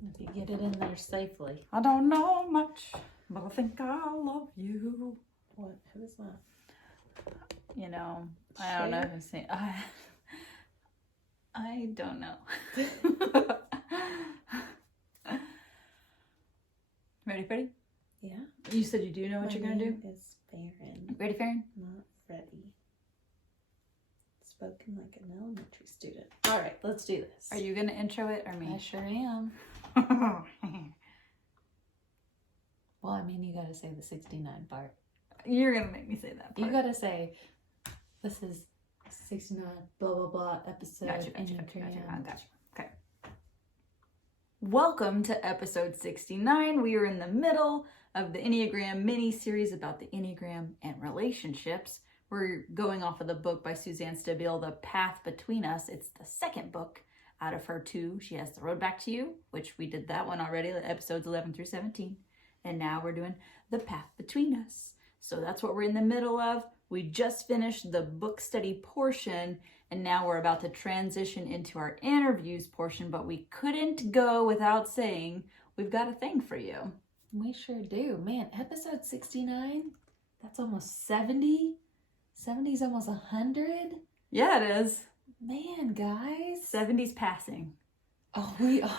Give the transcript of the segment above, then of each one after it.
If you get it in there safely. I don't know much, but I think I love you. What? Who is that? You know, I don't know who's saying. I don't know. Ready? Yeah. You said you do know what you're gonna do? My name is Farron. Ready, Farron? Not Freddie. Spoken like an elementary student. All right, let's do this. Are you gonna intro it or me? I sure am. Well, I mean, you gotta say the 69 part. You're gonna make me say that part. You gotta say, this is 69 blah blah blah episode. Gotcha. I got you. Okay. Welcome to episode 69. We are in the middle of the Enneagram mini-series about the Enneagram and relationships. We're going off of the book by Suzanne Stabile, The Path Between Us. It's the second book out of her two. She has The Road Back to You, which we did that one already, episodes 11 through 17. And now we're doing The Path Between Us. So that's what we're in the middle of. We just finished the book study portion, and now we're about to transition into our interviews portion, but we couldn't go without saying we've got a thing for you. We sure do. Man, episode 69? That's almost 70? 70's almost 100? Yeah, it is. Man, guys. 70's passing. Oh, we are.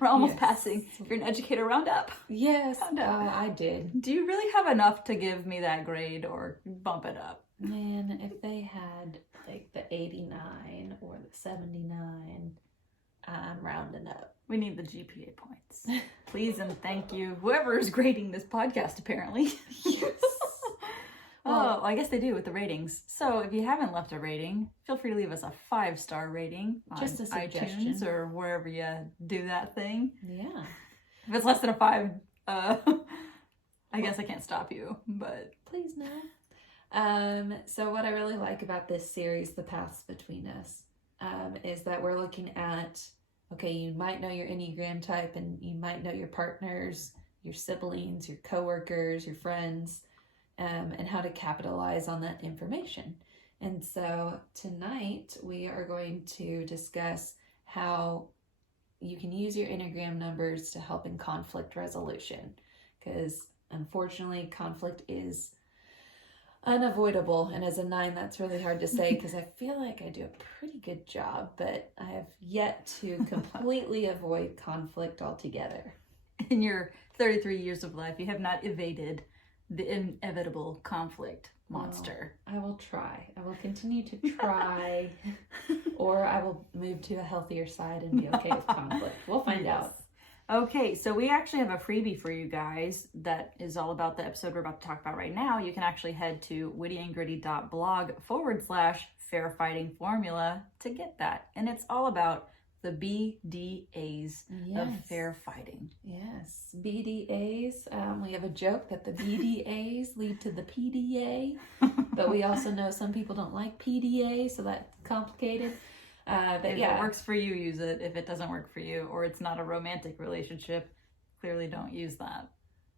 We're almost Yes. passing. If you're an educator, round up. Yes. Round up. Oh, I did. Do you really have enough to give me that grade or bump it up? Man, if they had like the 89 or the 79, I'm rounding up. We need the GPA points. Please and thank you. Whoever is grading this podcast, apparently. Yes. Oh, I guess they do with the ratings. So if you haven't left a rating, feel free to leave us a 5-star rating on Just a suggestion. iTunes or wherever you do that thing. Yeah. If it's less than a 5, I guess I can't stop you, but Please no. So what I really like about this series, The Paths Between Us, is that we're looking at, okay, you might know your Enneagram type and you might know your partners, your siblings, your coworkers, your friends, and how to capitalize on that information. And so tonight we are going to discuss how you can use your Enneagram numbers to help in conflict resolution, because unfortunately conflict is unavoidable, and as a 9 that's really hard to say because I feel like I do a pretty good job, but I have yet to completely avoid conflict altogether. in your 33 years of life, you have not evaded the inevitable conflict monster. I will try. I will continue to try, or I will move to a healthier side and be okay with conflict. We'll find out. Okay, so we actually have a freebie for you guys that is all about the episode we're about to talk about right now. You can actually head to wittyandgritty.blog/fair fighting formula to get that. And it's all about the BDAs of fair fighting. Yes, BDAs. We have a joke that the BDAs lead to the PDA, but we also know some people don't like PDA, so that's complicated. But if it works for you, use it. If it doesn't work for you, or it's not a romantic relationship, clearly don't use that.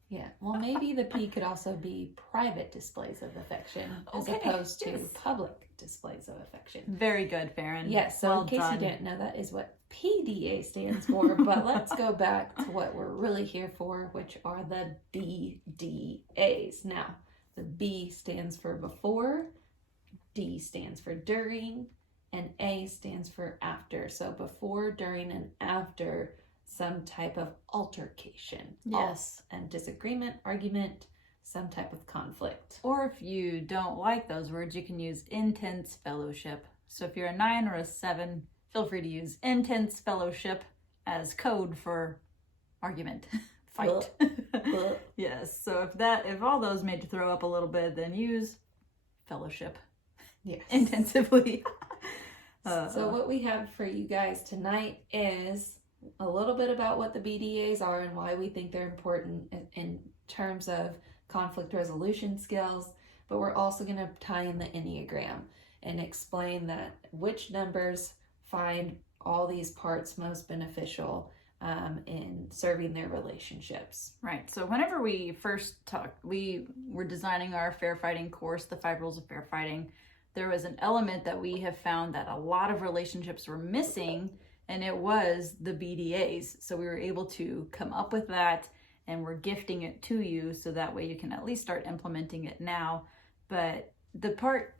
Yeah, well, maybe the P could also be private displays of affection as opposed to public displays of affection. Very good, Farron. Yes, so in case you didn't know, that is what PDA stands for, but let's go back to what we're really here for, which are the BDAs. Now, the B stands for before, D stands for during, and A stands for after. So before, during, and after some type of altercation. Yes. And disagreement, argument, some type of conflict. Or if you don't like those words, you can use intense fellowship. So if you're a 9 or a 7, feel free to use intense fellowship as code for argument, fight. Yes, so if all those made you throw up a little bit, then use fellowship. Yes. Intensively. So what we have for you guys tonight is a little bit about what the BDAs are and why we think they're important in terms of conflict resolution skills, but we're also going to tie in the Enneagram and explain that which numbers find all these parts most beneficial in serving their relationships. Right. So whenever we first talked, we were designing our fair fighting course, the 5 Rules of Fair Fighting. There was an element that we have found that a lot of relationships were missing, and it was the BDAs. So we were able to come up with that, and we're gifting it to you so that way you can at least start implementing it now. But the part,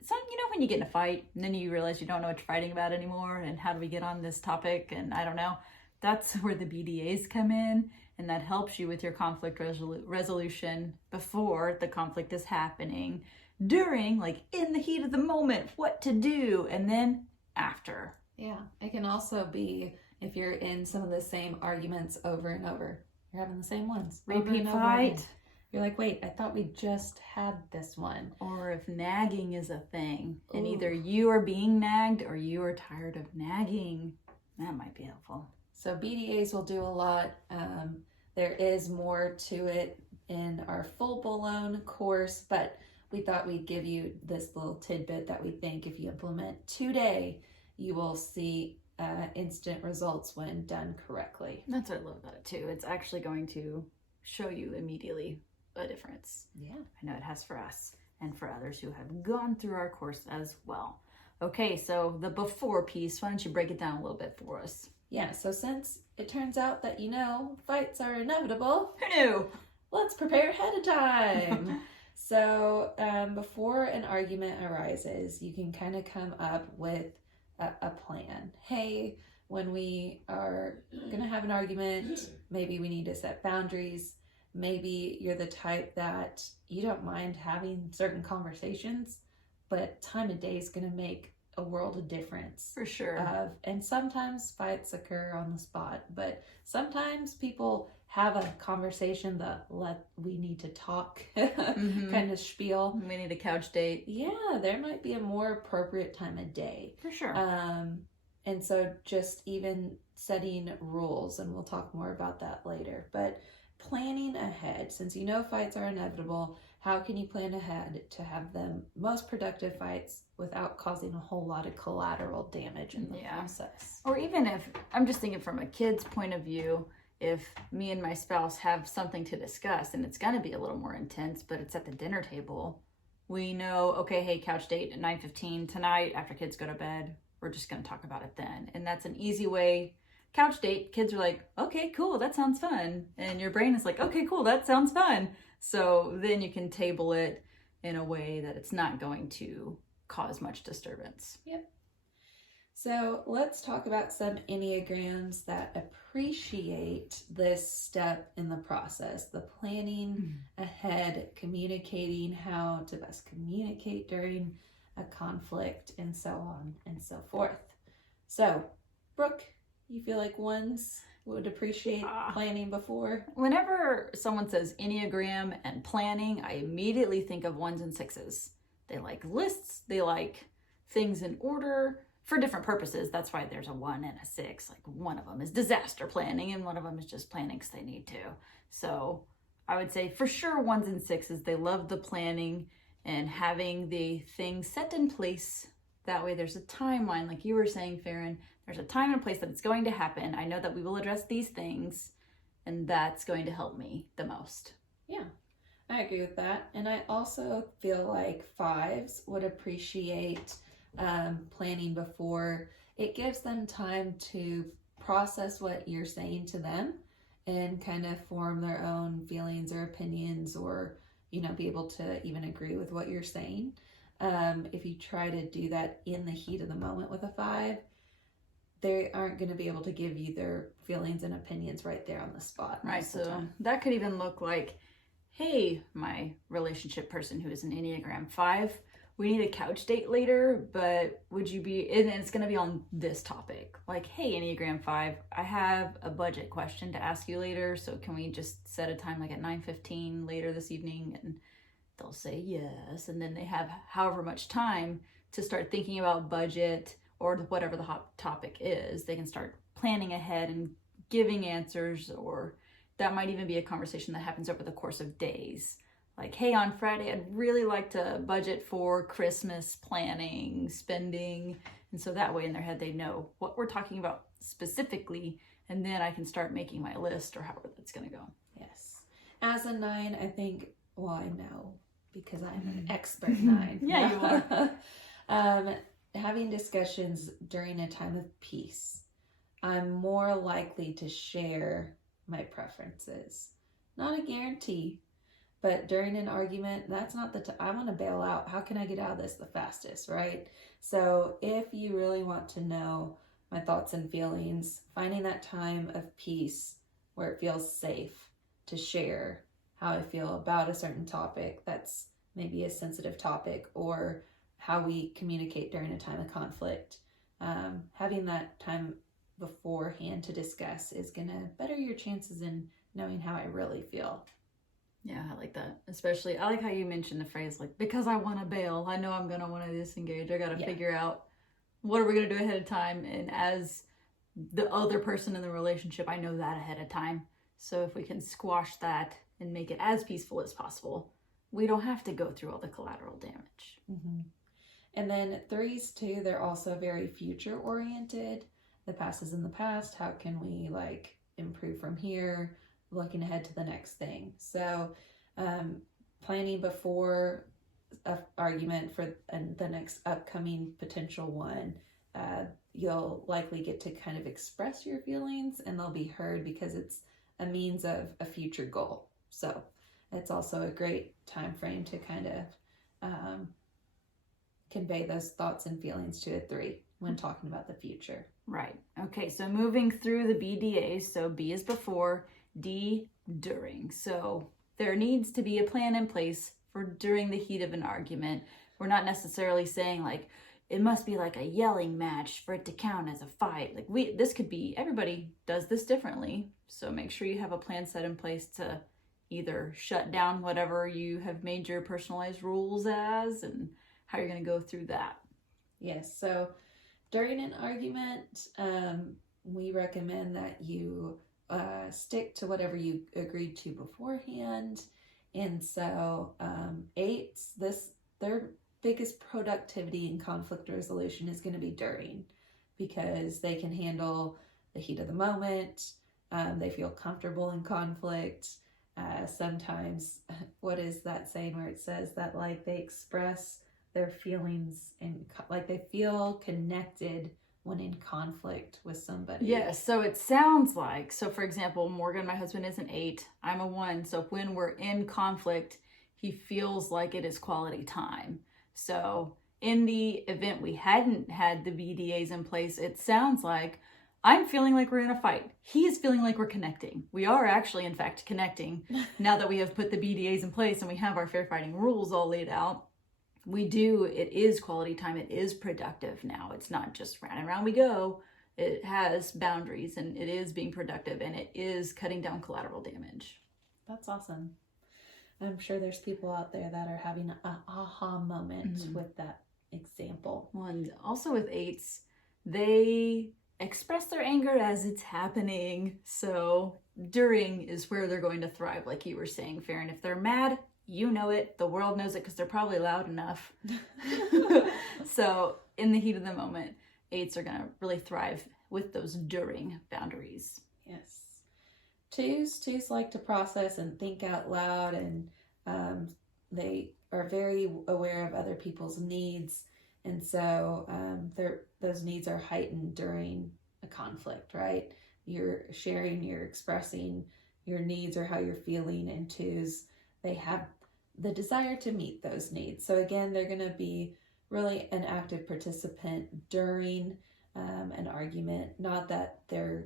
when you get in a fight and then you realize you don't know what you're fighting about anymore, and how do we get on this topic, and I don't know, that's where the BDAs come in, and that helps you with your conflict resolution before the conflict is happening, during, like in the heat of the moment, what to do, and then after. Yeah, it can also be if you're in some of the same arguments over and over. You're having the same ones. Repeat fight. You're like, wait, I thought we just had this one. Or if nagging is a thing, and Ooh. either you are being nagged or you are tired of nagging, that might be helpful. So BDAs will do a lot. There is more to it in our full-blown course, but we thought we'd give you this little tidbit that we think if you implement today, you will see instant results when done correctly. That's what I love about it too. It's actually going to show you immediately a difference. Yeah. I know it has for us and for others who have gone through our course as well. Okay, so the before piece, why don't you break it down a little bit for us? Yeah, so since it turns out that, fights are inevitable, Who knew? let's prepare ahead of time. So before an argument arises, you can kind of come up with a plan. Hey, when we are going to have an argument, maybe we need to set boundaries. Maybe you're the type that you don't mind having certain conversations, but time of day is going to make a world of difference. For sure. And sometimes fights occur on the spot, but sometimes people have a conversation that we need to talk kind of spiel. We need a couch date. Yeah, there might be a more appropriate time of day. For sure. And so just even setting rules, and we'll talk more about that later, but planning ahead, since fights are inevitable, how can you plan ahead to have them most productive fights without causing a whole lot of collateral damage in the process? Or even if, I'm just thinking from a kid's point of view, if me and my spouse have something to discuss and it's going to be a little more intense, but it's at the dinner table, we know, okay, hey, couch date at 9:15 tonight after kids go to bed. We're just going to talk about it then. And that's an easy way. Couch date, kids are like, okay, cool, that sounds fun. And your brain is like, okay, cool, that sounds fun. So then you can table it in a way that it's not going to cause much disturbance. Yep. So let's talk about some Enneagrams that appreciate this step in the process, the planning ahead, communicating how to best communicate during a conflict, and so on and so forth. So, Brooke, you feel like ones would appreciate planning before? Whenever someone says Enneagram and planning, I immediately think of 1s and 6s. They like lists, they like things in order for different purposes. That's why there's a 1 and a 6. Like one of them is disaster planning and one of them is just planning because they need to. So I would say for sure 1s and 6s, they love the planning and having the things set in place. That way there's a timeline, like you were saying, Farron. There's a time and place that it's going to happen. I know that we will address these things, and that's going to help me the most. Yeah, I agree with that. And I also feel like 5s would appreciate planning before. It gives them time to process what you're saying to them and kind of form their own feelings or opinions, or be able to even agree with what you're saying. If you try to do that in the heat of the moment with a 5, they aren't going to be able to give you their feelings and opinions right there on the spot. Right, so that could even look like, hey, my relationship person who is an Enneagram 5, we need a couch date later, but would you be, and it's going to be on this topic. Like, hey, Enneagram 5, I have a budget question to ask you later, so can we just set a time like at 9:15 later this evening? And they'll say yes, and then they have however much time to start thinking about budget or whatever the hot topic is. They can start planning ahead and giving answers, or that might even be a conversation that happens over the course of days. Like, hey, on Friday, I'd really like to budget for Christmas planning, spending. And so that way in their head, they know what we're talking about specifically, and then I can start making my list or however that's going to go. Yes. As a 9, I think, well, I know because I'm an expert 9. Yeah, you are. Having discussions during a time of peace. I'm more likely to share my preferences. Not a guarantee, but during an argument, that's not the I want to bail out. How can I get out of this the fastest, right? So if you really want to know my thoughts and feelings, finding that time of peace where it feels safe to share how I feel about a certain topic that's maybe a sensitive topic, or how we communicate during a time of conflict. Having that time beforehand to discuss is going to better your chances in knowing how I really feel. Yeah, I like that. Especially, I like how you mentioned the phrase, like, because I want to bail, I know I'm going to want to disengage. I got to figure out what are we going to do ahead of time. And as the other person in the relationship, I know that ahead of time. So if we can squash that and make it as peaceful as possible, we don't have to go through all the collateral damage. Mm-hmm. And then threes too, they're also very future oriented. The past is in the past. How can we improve from here? Looking ahead to the next thing. So planning before an argument for the next upcoming potential one, you'll likely get to kind of express your feelings and they'll be heard because it's a means of a future goal. So it's also a great time frame to kind of convey those thoughts and feelings to a 3 when talking about the future. Right. Okay, so moving through the BDAs, so B is before, D, during. So there needs to be a plan in place for during the heat of an argument. We're not necessarily saying it must be like a yelling match for it to count as a fight. This could be, everybody does this differently. So make sure you have a plan set in place to either shut down whatever you have made your personalized rules as, and how you're going to go through that. Yes. So during an argument, we recommend that you stick to whatever you agreed to beforehand. And so 8s, their biggest productivity in conflict resolution is going to be during, because they can handle the heat of the moment. They feel comfortable in conflict. Sometimes, what is that saying where it says that they express their feelings and they feel connected when in conflict with somebody? Yes, so it sounds like, so for example, Morgan, my husband, is an 8, I'm a 1. So when we're in conflict, he feels like it is quality time. So in the event we hadn't had the BDAs in place, it sounds like I'm feeling like we're in a fight. He's feeling like we're connecting. We are actually, in fact, connecting now that we have put the BDAs in place and we have our fair fighting rules all laid out. It is quality time. It is productive now. It's not just round and round we go. It has boundaries and it is being productive and it is cutting down collateral damage. That's awesome. I'm sure there's people out there that are having an aha moment with that example. Well, and also with 8s, they express their anger as it's happening. So during is where they're going to thrive, like you were saying, Farron. If they're mad, you know it. The world knows it because they're probably loud enough. So in the heat of the moment, 8s are going to really thrive with those during boundaries. Yes. 2s like to process and think out loud, and they are very aware of other people's needs. And so those needs are heightened during a conflict, right? You're sharing, you're expressing your needs or how you're feeling, and 2s, they have the desire to meet those needs. So again, they're going to be really an active participant during an argument. Not that they're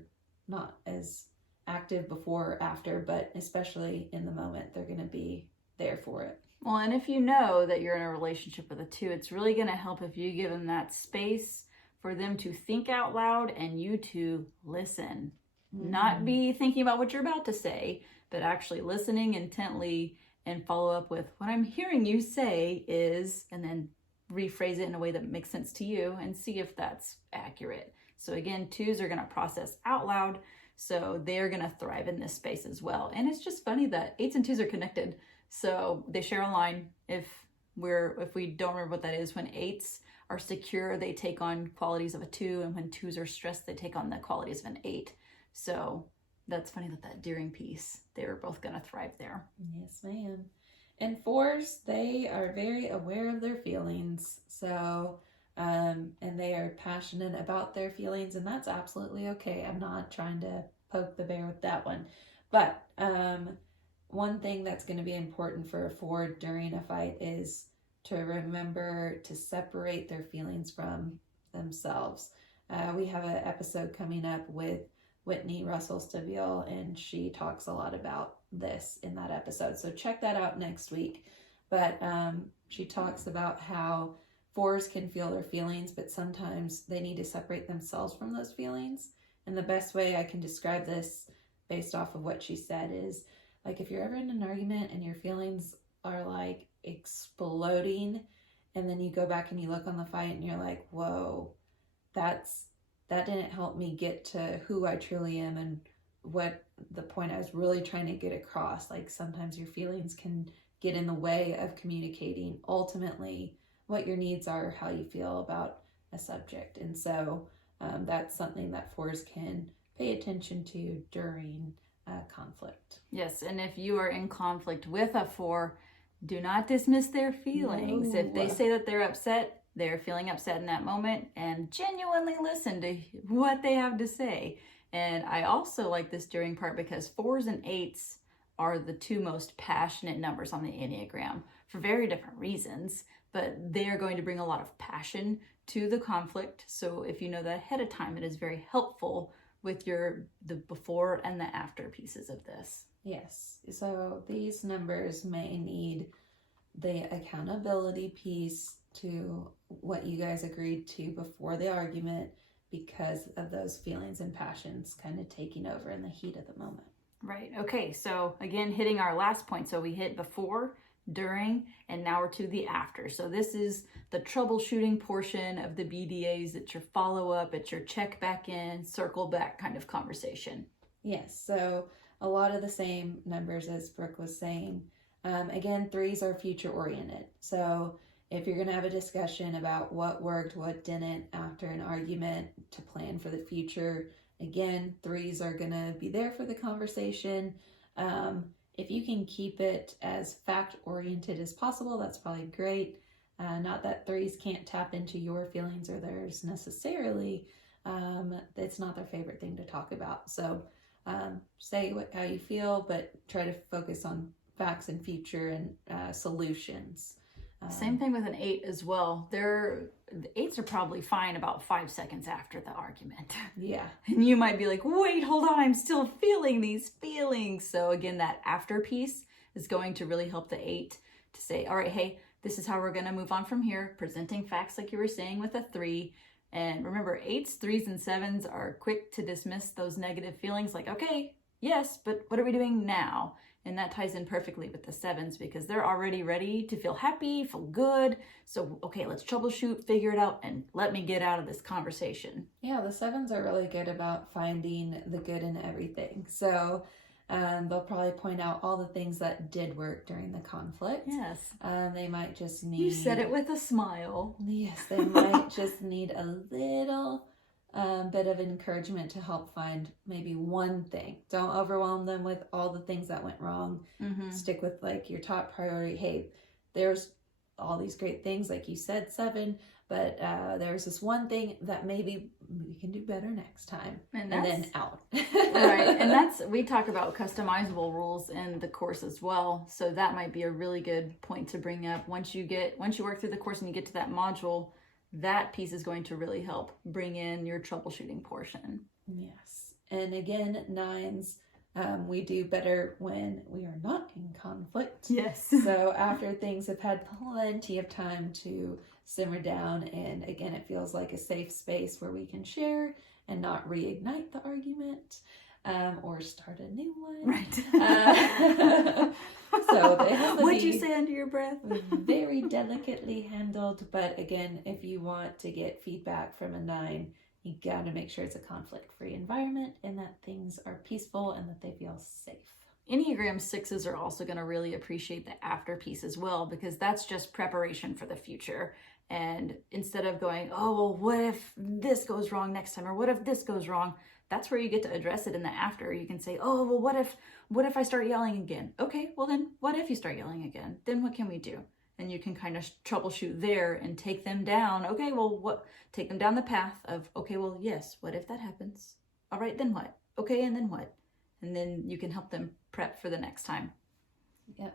not as active before or after, but especially in the moment, they're going to be there for it. Well, and if you know that you're in a relationship with a 2, it's really going to help if you give them that space for them to think out loud and you to listen. Not be thinking about what you're about to say, but actually listening intently and follow up with what I'm hearing you say is, and then rephrase it in a way that makes sense to you and see if that's accurate. So again, 2s are going to process out loud, so they're going to thrive in this space as well. And it's just funny that 8s and 2s are connected. So they share a line. If we don't remember what that is, when 8s are secure, they take on qualities of a 2, and when 2s are stressed, they take on the qualities of an 8. So that's funny that during piece, they're both going to thrive there. Yes, ma'am. And 4s, they are very aware of their feelings. So and they are passionate about their feelings, and that's absolutely okay. I'm not trying to poke the bear with that one. But one thing that's going to be important for a 4 during a fight is to remember to separate their feelings from themselves. We have an episode coming up with Whitney Russell Stabile, and she talks a lot about this in that episode. So check that out next week. But she talks about how 4s can feel their feelings, but sometimes they need to separate themselves from those feelings. And the best way I can describe this based off of what she said is, like, if you're ever in an argument and your feelings are like exploding, and then you go back and you look on the fight and you're like, whoa, that didn't help me get to who I truly am and what the point I was really trying to get across. Like, sometimes your feelings can get in the way of communicating ultimately what your needs are, how you feel about a subject. And so that's something that 4s can pay attention to during conflict. Yes, and if you are in conflict with a 4, do not dismiss their feelings. No. If they say that they're upset, they're feeling upset in that moment, and genuinely listen to what they have to say. And I also like this during part because 4s and 8s are the 2 most passionate numbers on the Enneagram for very different reasons, but they are going to bring a lot of passion to the conflict. So if you know that ahead of time, it is very helpful with the before and the after pieces of this. Yes. So these numbers may need the accountability piece to what you guys agreed to before the argument because of those feelings and passions kind of taking over in the heat of the moment. Right. Okay. So again, hitting our last point. So we hit before, during, and now we're to the after. So this is the troubleshooting portion of the BDAs. It's your follow-up, it's your check back in, circle back kind of conversation. Yes. So a lot of the same numbers as Brooke was saying. Again, 3s are future oriented. So if you're going to have a discussion about what worked, what didn't after an argument to plan for the future, again, 3s are going to be there for the conversation. If you can keep it as fact-oriented as possible, that's probably great. Not that 3s can't tap into your feelings or theirs necessarily. It's not their favorite thing to talk about. So say how you feel, but try to focus on facts and future and solutions. Same thing with an 8 as well. The 8s are probably fine about 5 seconds after the argument. Yeah. And you might be like, wait, hold on, I'm still feeling these feelings. So again, that after piece is going to really help the 8 to say, all right, hey, this is how we're going to move on from here. Presenting facts like you were saying with a 3. And remember, 8s, 3s, and 7s are quick to dismiss those negative feelings like, okay, yes, but what are we doing now? And that ties in perfectly with the 7s because they're already ready to feel happy, feel good. So, okay, let's troubleshoot, figure it out, and let me get out of this conversation. Yeah, the 7s are really good about finding the good in everything. So they'll probably point out all the things that did work during the conflict. Yes. They might just need... You said it with a smile. Yes, they might just need a little bit of encouragement to help find maybe one thing. Don't overwhelm them with all the things that went wrong. Mm-hmm. Stick with like your top priority. Hey, there's all these great things, like you said, 7, but there's this one thing that maybe we can do better next time, and then out. Right, and we talk about customizable rules in the course as well, so that might be a really good point to bring up. Once you work through the course and you get to that module, that piece is going to really help bring in your troubleshooting portion. Yes, and again, 9s, we do better when we are not in conflict. Yes. So after things have had plenty of time to simmer down, and again, it feels like a safe space where we can share and not reignite the argument or start a new one. Right. So they have to What'd be you say under your breath? very delicately handled. But again, if you want to get feedback from a 9, you got to make sure it's a conflict-free environment and that things are peaceful and that they feel safe. Enneagram 6s are also going to really appreciate the after piece as well, because that's just preparation for the future. And instead of going, oh, well, what if this goes wrong next time? Or what if this goes wrong? That's where you get to address it in the after. You can say, oh, well, what if I start yelling again? Okay, well then what if you start yelling again? Then what can we do? and you can kind of troubleshoot there and take them down. Okay, well, take them down the path of, okay, well, yes, what if that happens? All right, then what? Okay, and then what? And then you can help them prep for the next time. Yep.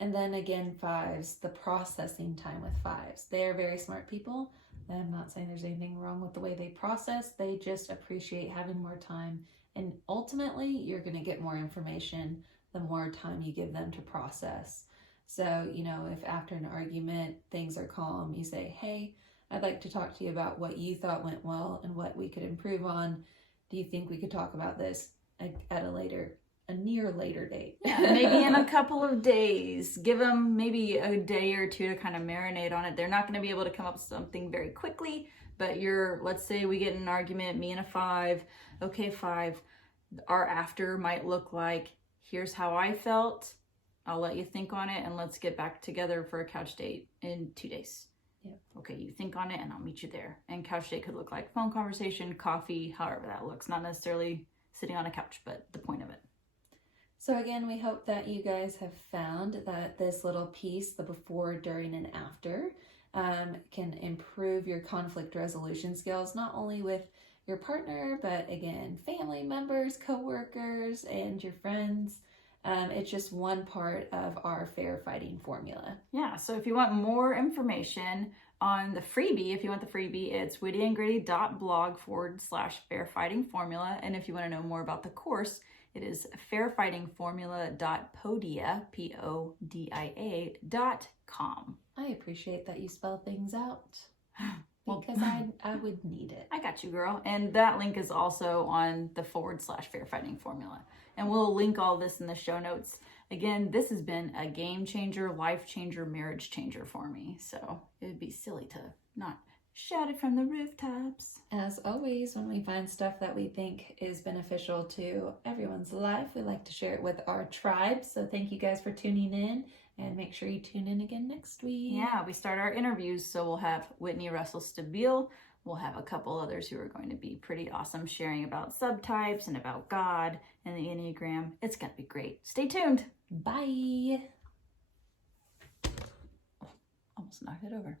And then again, fives, the processing time with fives. They are very smart people. I'm not saying there's anything wrong with the way they process. They just appreciate having more time. And ultimately, you're going to get more information the more time you give them to process. So, if after an argument, things are calm, you say, hey, I'd like to talk to you about what you thought went well and what we could improve on. Do you think we could talk about this at a near later date? Yeah, maybe in a couple of days. Give them maybe a day or two to kind of marinate on it. They're not going to be able to come up with something very quickly, but let's say we get in an argument, me and a five. Okay, five, our after might look like, here's how I felt. I'll let you think on it, and let's get back together for a couch date in 2 days. Yep. Okay, you think on it, and I'll meet you there. And couch date could look like phone conversation, coffee, however that looks. Not necessarily sitting on a couch, but the point of it. So again, we hope that you guys have found that this little piece, the before, during, and after, can improve your conflict resolution skills, not only with your partner, but again, family members, coworkers, and your friends. It's just one part of our fair fighting formula. Yeah, so if you want more information on the freebie, it's wittyandgritty.blog/fair fighting formula. And if you want to know more about the course, it is fairfightingformula.podia, PODIA.com. I appreciate that you spell things out because I would need it. I got you, girl. And that link is also on the /fair fighting formula. And we'll link all this in the show notes. Again, this has been a game changer, life changer, marriage changer for me. So it would be silly to not shout it from the rooftops. As always, when we find stuff that we think is beneficial to everyone's life, we like to share it with our tribe. So thank you guys for tuning in, and make sure you tune in again next week. Yeah, we start our interviews. So we'll have Whitney Russell Stabile. We'll have a couple others who are going to be pretty awesome, sharing about subtypes and about God and the Enneagram. It's going to be great. Stay tuned. Bye. Almost knocked it over.